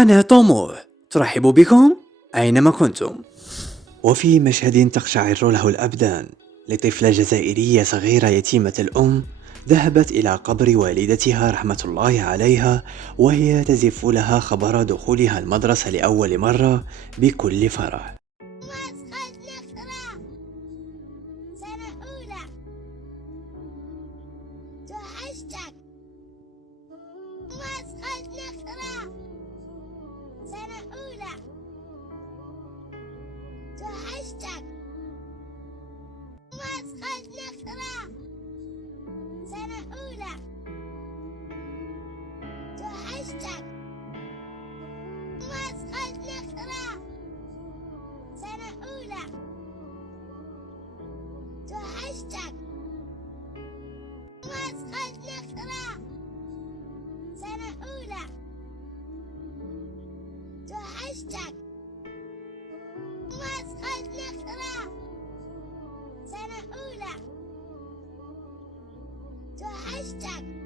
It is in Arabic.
قناة طموح ترحب بكم أينما كنتم. وفي مشهد تقشعر له الأبدان لطفلة جزائرية صغيرة يتيمة الأم ذهبت إلى قبر والدتها رحمة الله عليها، وهي تزف لها خبر دخولها المدرسة لأول مرة بكل فرح. سنة أولى. توحشتك. مسقط نقرأ. سنة أولى. توحشتك. مسقط نقرأ. سنة أولى. توحشتك. مسقط نقرأ. سنة أولى. توحشتك. مسقط نقرأ. سنة أولى. توحشتك. مسقط نقرأ. سنة أولى. توحشتك.